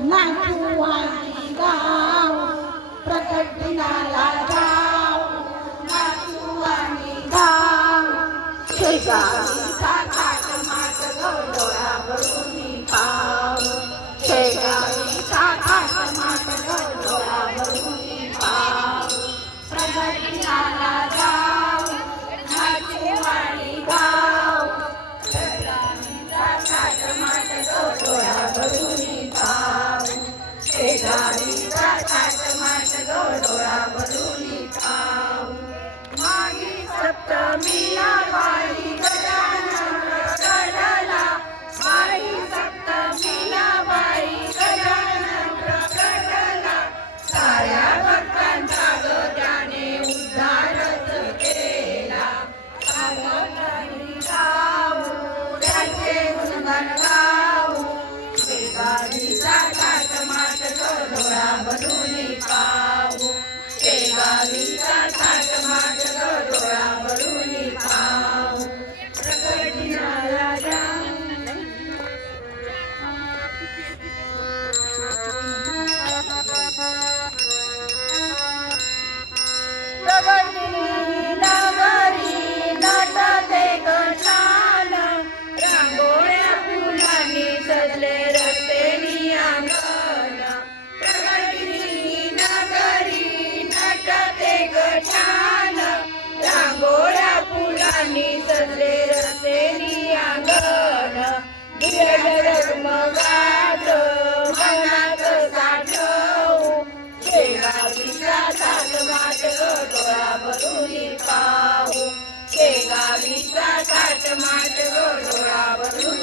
नाचू आणि गाव प्रकट दिनाला जाऊ नाचू आणि गाव शेगावीचा थाट माट गौडोळा भरून पाव शेगावीचा थाट माट गौडोळा भरून पाव प्रकट दिनाला जाऊ नाचू आणि गाव शेगावीचा थाट माट गौडोळा भरून पाव शेगावीचा थाट माट गौडोळा भरून पाव माघी सप्तमीला बाई गजानन प्रकटला माघी सप्तमीला बाई गजानन प्रकटला साऱ्या भक्तांचा ग त्याने उद्धारच केला गाऊ त्याचे गुणगान गाऊ शेगावीचा थाट माट गौडोळा भरून पाऊ शेगावीचा थाट माट गौडोळा भरून पाऊ प्रकट दिनाला जाऊ प्रगतीनी नगरी नटते गजानन रांगोळ्या फुलांनी सजले रस्तेनी अंगण प्रगतीनी नगरी नटते गजानन रांगोळ्या फुलांनी सजले रस्तेनी अंगण डगमगाट मनात साठवू शेगावीचा थाट माट गौडोळा भरून पाहू शेगावीचा थाट माट गौडोळा भरून